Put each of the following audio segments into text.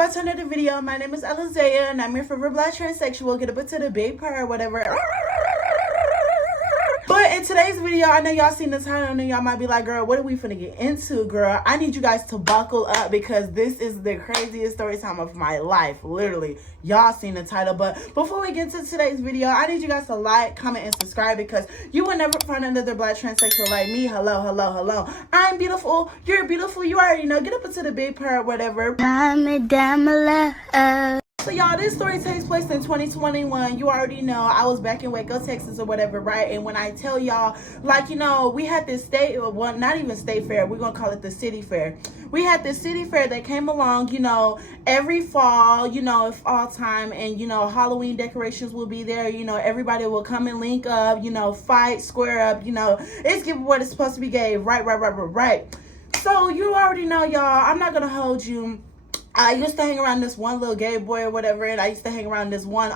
back to another video. My name is Alizaya and I'm your favorite black transsexual. Get up into the big part or whatever. But in today's video, I know y'all seen the title and y'all might be like, girl, what are we finna get into, girl? I need you guys to buckle up because this is the craziest story time of my life. Literally, y'all seen the title. But before we get to today's video, I need you guys to like, comment, and subscribe because you will never find another black transsexual like me. Hello, hello, hello. I'm beautiful. You're beautiful. You already know. Get up into the big part, whatever. So y'all, this story takes place in 2021. You already know I was back in Waco, Texas or whatever, right? And when I tell y'all, like, you know, we had this state, well, not even state fair, we're gonna call it the city fair. We had this city fair that came along, you know, every fall, you know, fall time, and, you know, Halloween decorations will be there. You know, everybody will come and link up, you know, fight, square up, you know, it's give what it's supposed to be gave, right. So you already know, y'all, I'm not gonna hold you. I used to hang around this one little gay boy or whatever, and I used to hang around this one,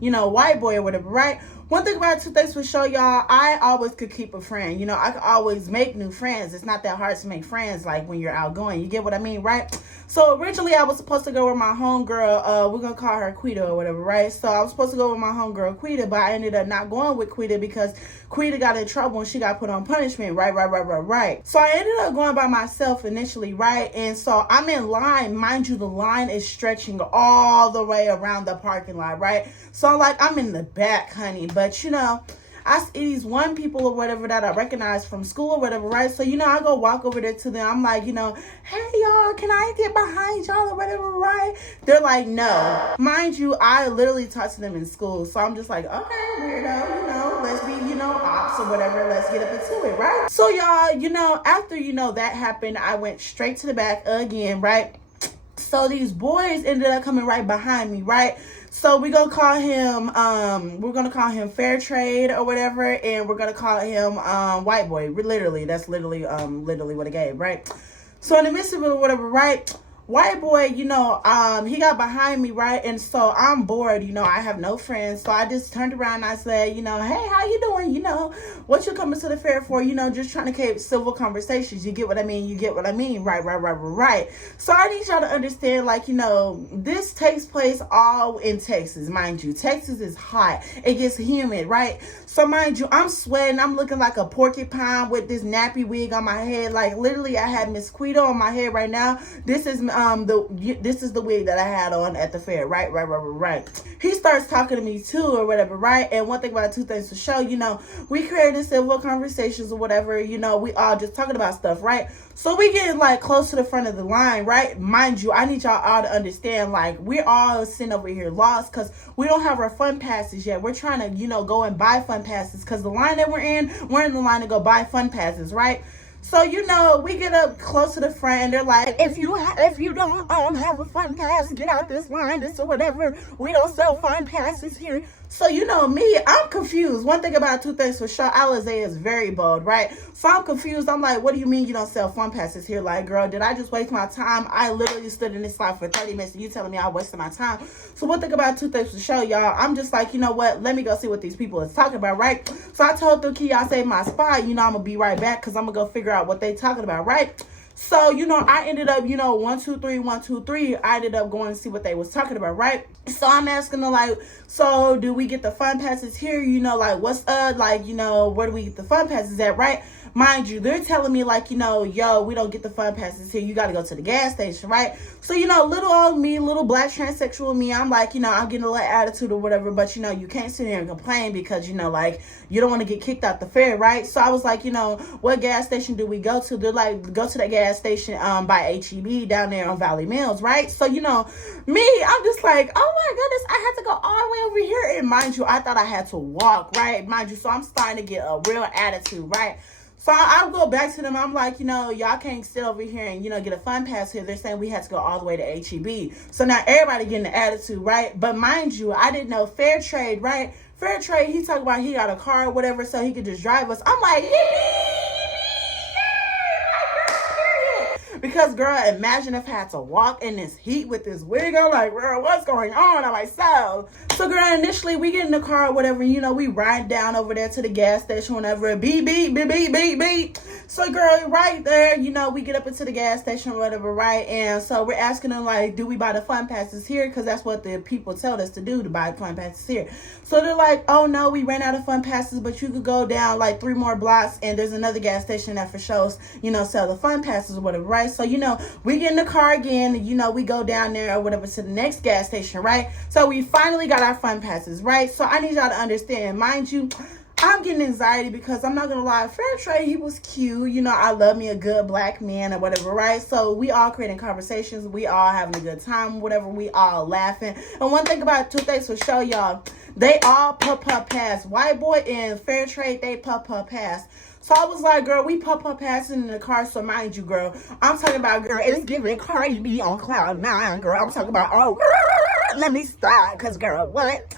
you know, white boy or whatever, right? One thing about two things for sure, y'all, I always could keep a friend. You know, I could always make new friends. It's not that hard to make friends, like, when you're outgoing. You get what I mean, right? So, originally, I was supposed to go with my homegirl. We're going to call her Quita or whatever, right? So, I was supposed to go with my homegirl, Quita, but I ended up not going with Quita because Quita got in trouble and she got put on punishment, right? So, I ended up going by myself initially, right? And so, I'm in line. Mind you, the line is stretching all the way around the parking lot, right? So, like, I'm in the back, honey. But, you know, I see these one people or whatever that I recognize from school or whatever, right? So, you know, I go walk over there to them. I'm like, you know, hey, y'all, can I get behind y'all or whatever, right? They're like, no. Mind you, I literally talked to them in school. So, I'm just like, okay, weirdo, you know, let's be, you know, ops or whatever. Let's get up into it, right? So, y'all, you know, after, you know, that happened, I went straight to the back again, right? So these boys ended up coming right behind me, right? So we're gonna call him Fair Trade or whatever, and we're gonna call him White Boy. Literally, that's literally what it gave, right? So in the midst of it or whatever, right? White boy, you know, he got behind me, right? And so I'm bored, you know, I have no friends. So I just turned around and I said, you know, hey, how you doing? You know, what you coming to the fair for? You know, just trying to keep civil conversations. You get what I mean? Right. So I need y'all to understand, like, you know, this takes place all in Texas, mind you. Texas is hot. It gets humid, right? So mind you, I'm sweating. I'm looking like a porcupine with this nappy wig on my head. Like, literally, I had Miss Quita on my head right now. This is the wig that I had on at the fair, right. He starts talking to me too or whatever, right? And one thing about two things to show, you know, we created civil conversations or whatever, you know, we all just talking about stuff, right? So we getting like close to the front of the line, right? Mind you, I need y'all all to understand, like, we're all sitting over here lost because we don't have our fun passes yet. We're trying to, you know, go and buy fun passes because the line that we're in the line to go buy fun passes, right? So, you know, we get up close to the front and they're like, if you don't have a fun pass, get out this line, this or whatever. We don't sell fun passes here. So, you know me, I'm confused. One thing about two things for sure, Alizé is very bold, right? So I'm confused. I'm like, what do you mean you don't sell fun passes here? Like, girl, did I just waste my time? I literally stood in this line for 30 minutes and you telling me I wasted my time. So one thing about two things for sure, y'all, I'm just like, you know what? Let me go see what these people is talking about, right? So I told the key, I saved my spot. You know, I'm going to be right back because I'm going to go figure out what they talking about, right? So, you know, I ended up, you know, 1, 2, 3. I ended up going to see what they was talking about, right? So I'm asking them, like, so do we get the fun passes here? You know, like, what's like, you know, where do we get the fun passes at, right? Mind you, they're telling me, like, you know, yo, we don't get the fun passes here. You got to go to the gas station, right? So, you know, little old me, little black transsexual me, I'm like, you know, I'm getting a little attitude or whatever, but, you know, you can't sit here and complain because, you know, like, you don't want to get kicked out the fair, right? So I was like, you know, what gas station do we go to? They're like, go to that gas station by HEB down there on Valley Mills, right? So, you know, me, I'm just like, oh my goodness, I had to go all the way over here. And mind you, I thought I had to walk, right? Mind you, so I'm starting to get a real attitude, right? So I'll go back to them. I'm like, you know, y'all can't sit over here and, you know, get a fun pass here. They're saying we had to go all the way to HEB. So now everybody getting the attitude, right? But mind you, I didn't know Fair Trade, right? Fair Trade, he talking about he got a car or whatever so he could just drive us. I'm like, Because, girl, imagine if I had to walk in this heat with this wig on. Like, girl, what's going on? I'm like, so, girl, initially, we get in the car or whatever, you know, we ride down over there to the gas station whenever. Beep, beep, beep, beep, beep, beep. So, girl, right there, you know, we get up into the gas station or whatever, right? And so we're asking them, like, do we buy the fun passes here? Because that's what the people tell us to do, to buy fun passes here. So they're like, oh, no, we ran out of fun passes, but you could go down, like, 3 more blocks, and there's another gas station that for shows, you know, sell the fun passes or whatever, right? So, you know, we get in the car again, and, you know, we go down there or whatever to the next gas station, right? So we finally got our fun passes, right? So I need y'all to understand, mind you, I'm getting anxiety because I'm not gonna lie, Fair Trade, he was cute. You know, I love me a good black man or whatever, right? So we all creating conversations, we all having a good time, whatever, we all laughing. And one thing about Two Things for show, y'all, they all puff past. White boy and Fair Trade, they puff past. So I was like, girl, we puff passing in the car. So mind you, girl, I'm talking about, girl, it's giving crazy on cloud 9, girl. I'm talking about, oh, let me stop, because, girl, what?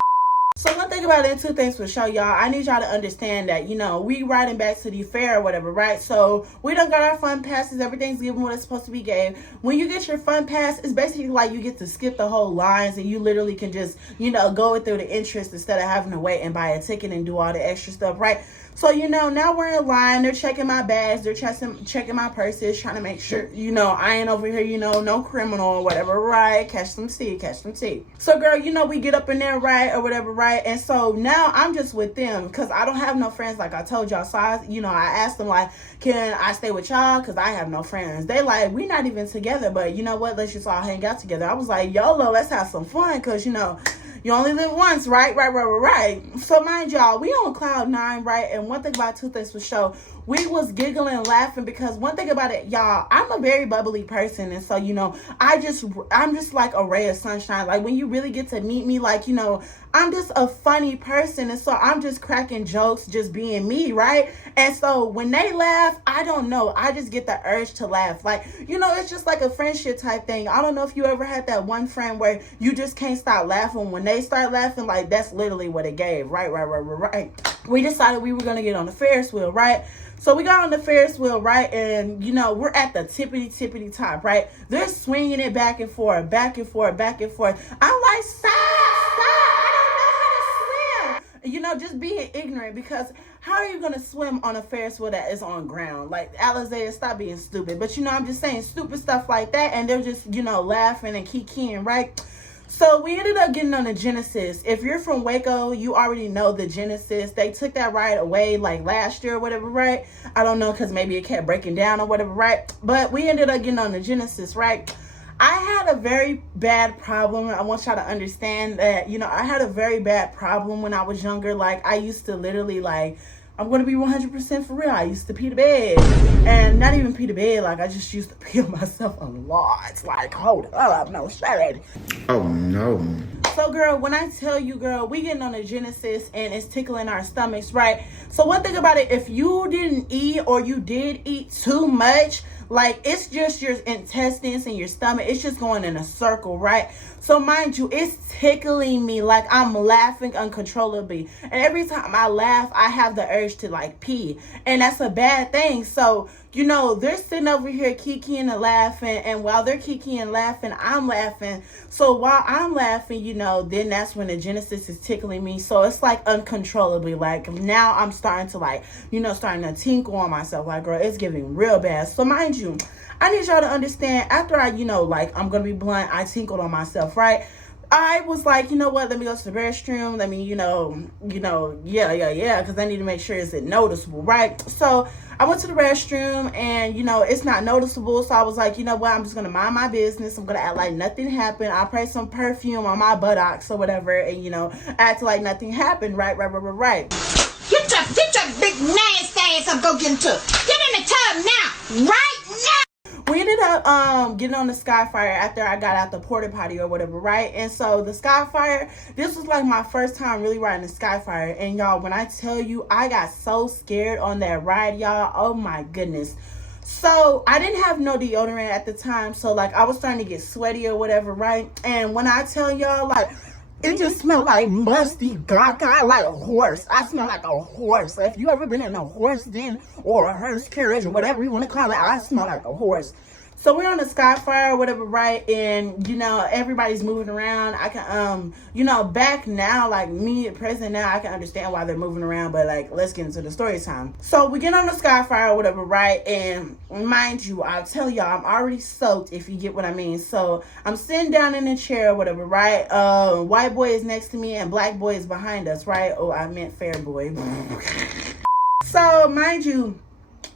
So one thing about it, Two Things for show, y'all, I need y'all to understand that, you know, we riding back to the fair or whatever, right? So we done got our fun passes. Everything's given what it's supposed to be gave. When you get your fun pass, it's basically like you get to skip the whole lines and you literally can just, you know, go through the entrance instead of having to wait and buy a ticket and do all the extra stuff, right? So, you know, now we're in line. They're checking my bags. They're checking my purses, trying to make sure, you know, I ain't over here, you know, no criminal or whatever, right? Catch some tea. So, girl, you know, we get up in there, right, or whatever, right? And so now I'm just with them because I don't have no friends like I told y'all. So, I asked them, like, can I stay with y'all? Because I have no friends. They like, we not even together, but you know what? Let's just all hang out together. I was like, YOLO, let's have some fun because, you know, you only live once, right? Right. So mind y'all, we on cloud 9, right? And one thing about Two Things for show, we was giggling and laughing because one thing about it, y'all, I'm a very bubbly person. And so, you know, I'm just like a ray of sunshine. Like when you really get to meet me, like, you know, I'm just a funny person. And so I'm just cracking jokes, just being me, right? And so when they laugh, I don't know, I just get the urge to laugh. Like, you know, it's just like a friendship type thing. I don't know if you ever had that one friend where you just can't stop laughing. When they start laughing, like that's literally what it gave, right? We decided we were going to get on the Ferris wheel, right? So we got on the Ferris wheel, right? And, you know, we're at the tippity top, right? They're swinging it back and forth. I'm like, stop. I don't know how to swim. You know, just being ignorant because how are you going to swim on a Ferris wheel that is on ground? Like, Alizé, stop being stupid. But, you know, I'm just saying stupid stuff like that. And they're just, you know, laughing and kikiing, right? So we ended up getting on the Genesis. If you're from Waco, you already know the Genesis. They took that ride away like last year or whatever, right? I don't know because maybe it kept breaking down or whatever, right? But we ended up getting on the Genesis, right? I had a very bad problem. I want y'all to understand that, you know, I had a very bad problem when I was younger. Like, I used to literally, like, I'm going to be 100% for real. I used to pee the bed. And not even pee the bed. Like, I just used to pee on myself a lot. Like, hold up. No, shit. Oh, no. So, girl, when I tell you, girl, we getting on a Genesis and it's tickling our stomachs, right? So, one thing about it, if you didn't eat or you did eat too much, like, it's just your intestines and your stomach. It's just going in a circle, right? So, mind you, it's tickling me like I'm laughing uncontrollably. And every time I laugh, I have the urge to, like, pee. And that's a bad thing. So, you know, they're sitting over here kikiing and laughing. And while they're kikiing and laughing, I'm laughing. So, while I'm laughing, you know, then that's when the Genesis is tickling me. So, it's, like, uncontrollably. Like, now I'm starting to, like, you know, starting to tinkle on myself. Like, girl, it's getting real bad. So, mind you, I need y'all to understand, after I, you know, like, I'm going to be blunt, I tinkled on myself, right? I was like, you know what, let me go to the restroom. Let me, yeah, because I need to make sure it's noticeable, right? So I went to the restroom and, you know, it's not noticeable. So I was like, you know what, I'm just going to mind my business. I'm going to act like nothing happened. I'll spray some perfume on my buttocks or whatever and, you know, act like nothing happened, right? Get your big nasty ass up, go get into it. Get in the tub now, right now. We ended up getting on the Skyfire after I got out the porta potty or whatever, right? And so the Skyfire, this was like my first time really riding the Skyfire. And y'all, when I tell you, I got so scared on that ride, y'all. Oh my goodness. So I didn't have no deodorant at the time. So like I was starting to get sweaty or whatever, right? And when I tell y'all, like, it just smelled like musty gaga, like a horse. I smell like a horse. If you ever been in a horse den or a hearse carriage or whatever you want to call it, I smell like a horse. So we're on the Skyfire or whatever, right? And you know, everybody's moving around. I can you know, back now, like me present now, I can understand why they're moving around, but like let's get into the story time. So we get on the Skyfire or whatever, right? And mind you, I'll tell y'all, I'm already soaked, if you get what I mean. So I'm sitting down in a chair or whatever, right? White boy is next to me and black boy is behind us, right? Oh, I meant fair boy. So mind you,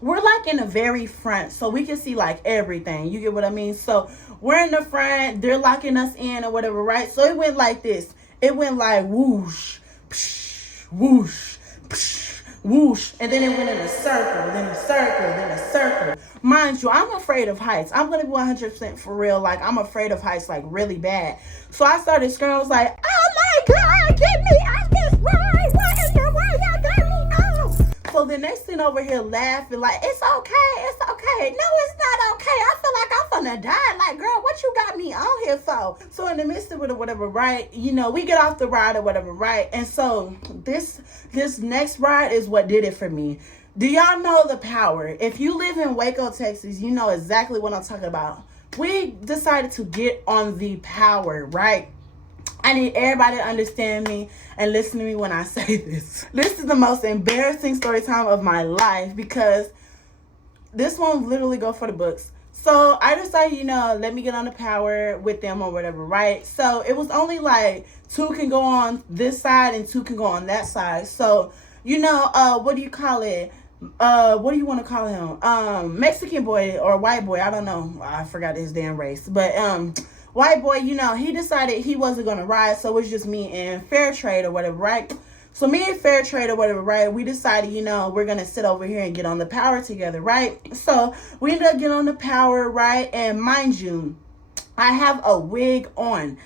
we're like in the very front, so we can see like everything. You get what I mean? So we're in the front, they're locking us in or whatever, right? So it went like this. It went like whoosh, psh, whoosh, psh, whoosh, and then it went in a circle, then a circle, then a circle. Mind you, I'm afraid of heights. I'm gonna be 100% for real. Like, I'm afraid of heights, like really bad. So I started screaming. I was like, "Oh my God, get me off this ride! What in the world y'all got me off?" So the next thing over here laughing, like, it's okay, it's okay. No, it's not okay. I feel like I'm gonna die. Like, girl, what you got me on here for? So in the midst of it or whatever, right, you know, we get off the ride or whatever, right? And so this next ride is what did it for me. Do y'all know the power? If you live in Waco, Texas, you know exactly what I'm talking about. We decided to get on the power, right? I need everybody to understand me and listen to me when I say this. This is the most embarrassing story time of my life because this one literally go for the books. So I decided, you know, let me get on the power with them or whatever, right? So it was only like 2 can go on this side and 2 can go on that side. So, you know, what do you call it? What do you want to call him? Mexican boy or white boy, I don't know. I forgot his damn race. But white boy, you know, he decided he wasn't gonna ride, so it was just me and Fair Trade or whatever, right? So me and Fair Trade or whatever, right? We decided, you know, we're gonna sit over here and get on the power together, right? So we ended up getting on the power, right? And mind you, I have a wig on.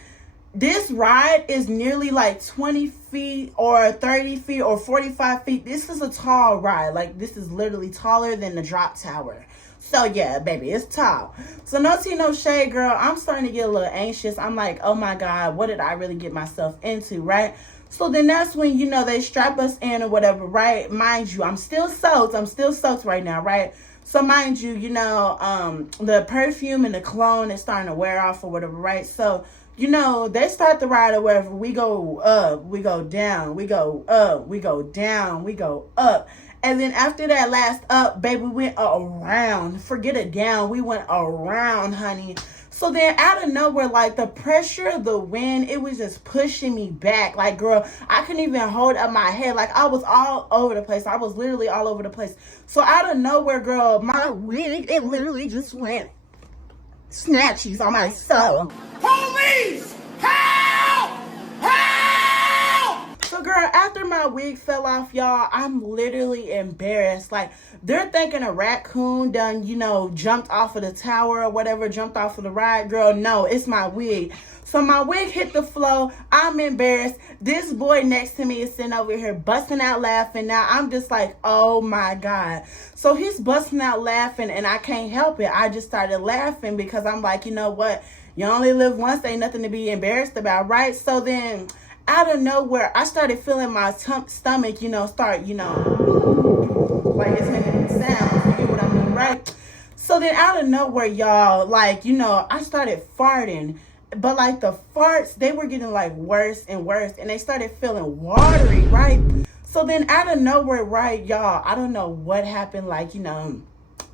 This ride is nearly like 20 feet or 30 feet or 45 feet. This is a tall ride. Like, this is literally taller than the drop tower. So yeah, baby, it's tall. So no tea, no shade, girl. I'm starting to get a little anxious. I'm like, oh my God, what did I really get myself into, right? So then that's when, you know, they strap us in or whatever, right? Mind you, I'm still soaked. I'm still soaked right now, right? So mind you, you know, the perfume and the cologne is starting to wear off or whatever, right? So, you know, they start the ride or whatever. We go up, we go down, we go up, we go down, we go up. And then after that last up, baby, we went around. Forget it down. We went around, honey. So then out of nowhere, like the pressure of the wind, it was just pushing me back. Like, girl, I couldn't even hold up my head. Like, I was all over the place. I was literally all over the place. So out of nowhere, girl, my wig, it literally just went snatchies on my soul. Police! Help! Help! So girl, after my wig fell off, y'all, I'm literally embarrassed. Like, they're thinking a raccoon done, you know, jumped off of the tower or whatever, jumped off of the ride. Girl, no, it's my wig. So my wig hit the floor. I'm embarrassed. This boy next to me is sitting over here busting out laughing. Now I'm just like, oh my God. So he's busting out laughing and I can't help it. I just started laughing because I'm like, you know what? You only live once, ain't nothing to be embarrassed about, right? So then out of nowhere, I started feeling my stomach, you know, start, you know, like it's making sounds. You get what I mean, right? So then out of nowhere, y'all, like, you know, I started farting. But like the farts, they were getting like worse and worse. And they started feeling watery, right? So then out of nowhere, right, y'all, I don't know what happened. Like, you know,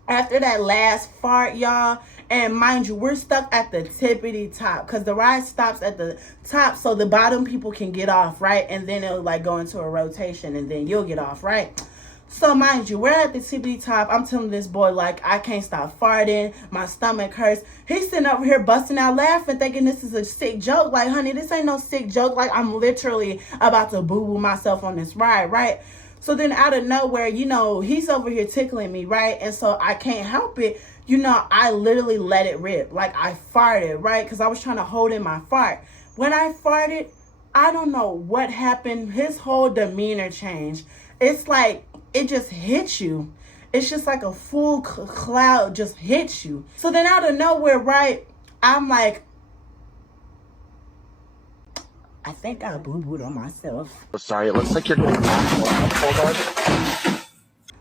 after that last fart, y'all, and mind you, we're stuck at the tippity top because the ride stops at the top so the bottom people can get off, right? And then it'll like go into a rotation and then you'll get off, right? So mind you, we're at the tippity top. I'm telling this boy, like, I can't stop farting. My stomach hurts. He's sitting over here busting out laughing, thinking this is a sick joke. Like, honey, this ain't no sick joke. Like, I'm literally about to boo-boo myself on this ride, right? So then out of nowhere, you know, he's over here tickling me, right? And so I can't help it. You know, I literally let it rip. Like, I farted, right? Because I was trying to hold in my fart. When I farted, I don't know what happened. His whole demeanor changed. It's like, it just hits you. It's just like a full cloud just hits you. So then out of nowhere, right, I'm like, I think I boo-booed on myself. Sorry, it looks like you're going back. Hold on.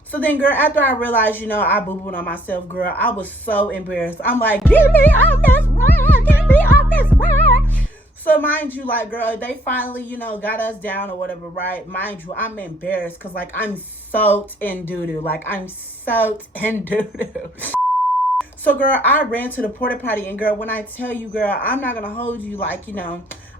So then, girl, after I realized, I boo-booed on myself, girl, I was so embarrassed. I'm like, get me off this ride, get me off this ride. So mind you, like, girl, they finally, got us down or whatever, right? Mind you, I'm embarrassed because, like, I'm soaked in doo-doo. Like, I'm soaked in doo-doo. So, girl, I ran to the porta potty, and, girl, when I tell you, girl, I'm not going to hold you, like,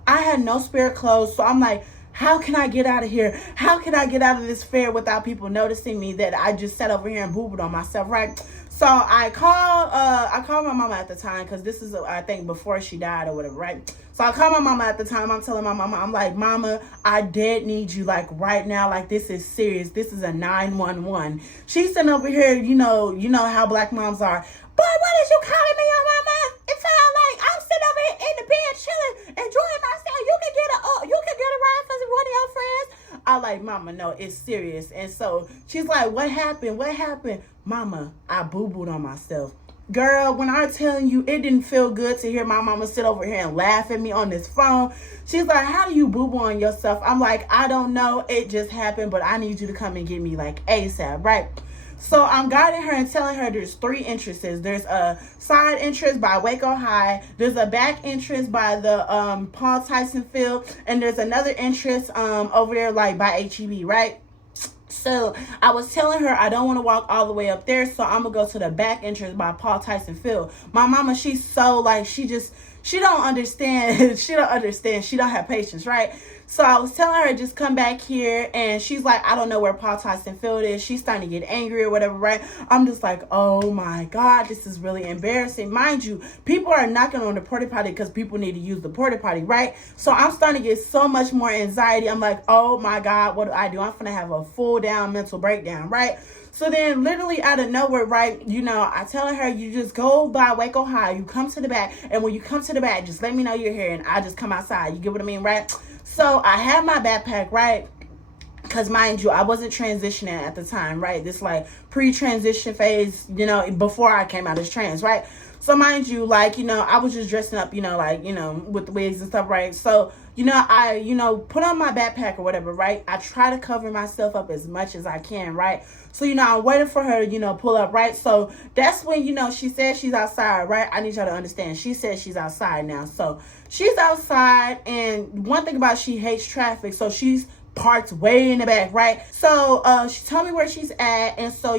I had no spare clothes, so I'm like, how can I get out of here? How can I get out of this fair without people noticing me that I just sat over here and boobled on myself, right? So I called my mama at the time, because this is, I think, before she died or whatever, right? So I called my mama at the time. I'm telling my mama, I'm like, Mama, I dead need you, like, right now. Like, this is serious. This is a 911. She's sitting over here, you know how black moms are. Boy, what is you calling me on, Mama? It sounds like I'm sitting over here in the bed chilling, enjoying myself. You can get a ride for one of your friends. I like, Mama, no, it's serious. And so she's like, what happened? What happened? Mama, I boo-booed on myself. Girl, when I'm telling you, it didn't feel good to hear my mama sit over here and laugh at me on this phone. She's like, how do you boo-boo on yourself? I'm like, I don't know. It just happened, but I need you to come and get me, like, ASAP, right? So I'm guiding her and telling her there's 3 entrances. There's a side entrance by Waco High. There's a back entrance by the Paul Tyson Field. And there's another entrance over there, like, by HEB, right? So I was telling her I don't want to walk all the way up there, so I'm gonna go to the back entrance by Paul Tyson Field. My mama, she's so, like, she don't understand. She don't understand. She don't have patience, right? So I was telling her, just come back here, and she's like, I don't know where Paul Tyson Field is. She's starting to get angry or whatever, right? I'm just like, oh my God, this is really embarrassing. Mind you, people are knocking on the porta potty because people need to use the porta potty, right? So I'm starting to get so much more anxiety. I'm like, oh my God, what do? I'm gonna have a full down mental breakdown, right? So then, literally out of nowhere, right, I tell her, you just go by Waco High, you come to the back, and when you come to the back, just let me know you're here, and I just come outside. You get what I mean, right? So I had my backpack, right? Because mind you, I wasn't transitioning at the time, right? This, like, pre-transition phase, before I came out as trans, right? So mind you, like, I was just dressing up, with the wigs and stuff, right? So, I, put on my backpack or whatever, right? I try to cover myself up as much as I can, right? So, I'm waiting for her to, pull up, right? So that's when, she said she's outside, right? I need y'all to understand. She said she's outside now. So she's outside, and one thing about she hates traffic. So she's parked way in the back, right? So she told me where she's at, and so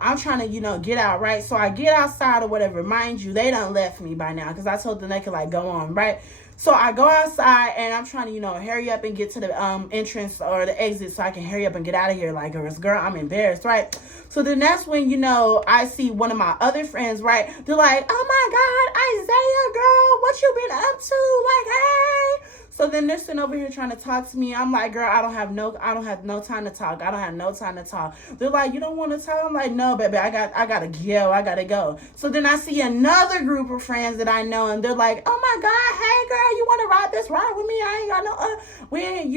I'm trying to get out, right? So I get outside or whatever. Mind you, they done left me by now because I told them they could, like, go on, right? So I go outside, and I'm trying to hurry up and get to the entrance or the exit so I can hurry up and get out of here, like, girl, I'm embarrassed, right? So then that's when I see one of my other friends, right? They're like, oh my God, Isaiah, girl, what you been up to? Like, hey. So then they're sitting over here trying to talk to me. I'm like, girl, I don't have no time to talk. I don't have no time to talk. They're like, you don't want to talk? I'm like, no, baby, I gotta go. I gotta go. So then I see another group of friends that I know, and they're like, oh my God, hey girl, you want to ride this ride with me? I ain't got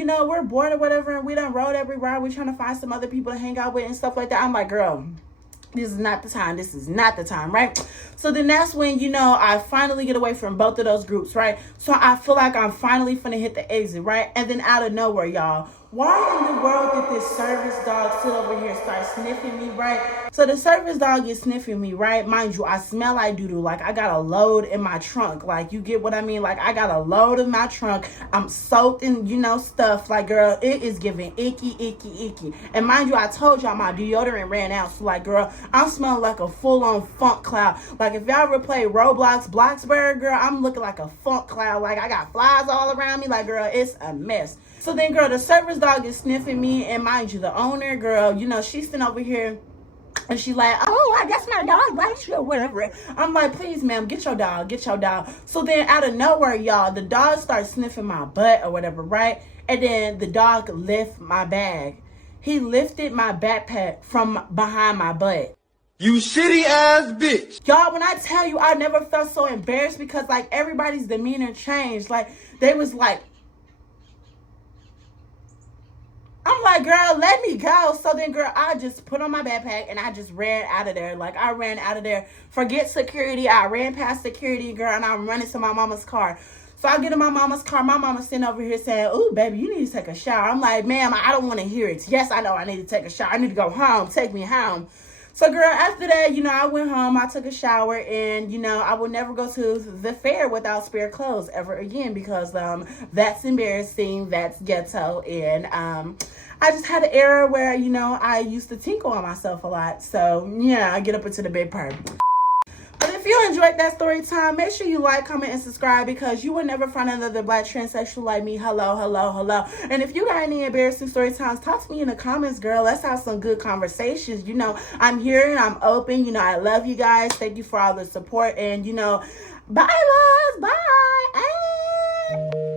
no, we're bored or whatever, and we done rode every ride. We're trying to find some other people to hang out with and stuff like that. I'm like, girl, this is not the time. This is not the time, right? So then that's when, I finally get away from both of those groups, right? So I feel like I'm finally finna hit the exit, right? And then out of nowhere, y'all, why in the world did this service dog sit over here and start sniffing me, right? So the service dog is sniffing me, right? Mind you, I smell like doo-doo. Like, I got a load in my trunk. Like, you get what I mean? Like, I got a load in my trunk. I'm soaked in, stuff. Like, girl, it is giving icky, icky, icky. And mind you, I told y'all my deodorant ran out. So, like, girl, I'm smelling like a full-on funk cloud. Like, if y'all ever play Roblox Bloxburg, girl, I'm looking like a funk cloud. Like, I got flies all around me. Like, girl, it's a mess. So then, girl, the service dog is sniffing me, and mind you, the owner, girl, she's sitting over here, and she like, oh, I guess my dog bites you or whatever. I'm like, please, ma'am, get your dog. So then, out of nowhere, y'all, the dog starts sniffing my butt or whatever, right? And then the dog lifts my bag. He lifted my backpack from behind my butt. You shitty ass bitch. Y'all, when I tell you, I never felt so embarrassed because, like, everybody's demeanor changed. Like, they was like, I'm like, girl, let me go. So then, girl, I just put on my backpack and I just ran out of there. Like, I ran out of there. Forget security. I ran past security, girl, and I'm running to my mama's car. So I get in my mama's car. My mama's sitting over here saying, "Ooh, baby, you need to take a shower." I'm like, "Ma'am, I don't want to hear it. Yes, I know I need to take a shower. I need to go home. Take me home." So, girl, after that, I went home. I took a shower, and I will never go to the fair without spare clothes ever again because that's embarrassing. That's ghetto, and I just had an era where I used to tinkle on myself a lot. So yeah, I get up into the big part. But if you enjoyed that story time, make sure you like, comment, and subscribe because you will never find another black transsexual like me. Hello, hello, hello. And if you got any embarrassing story times, talk to me in the comments, girl. Let's have some good conversations. I'm here and I'm open. I love you guys. Thank you for all the support. And, bye, loves. Bye. Ay.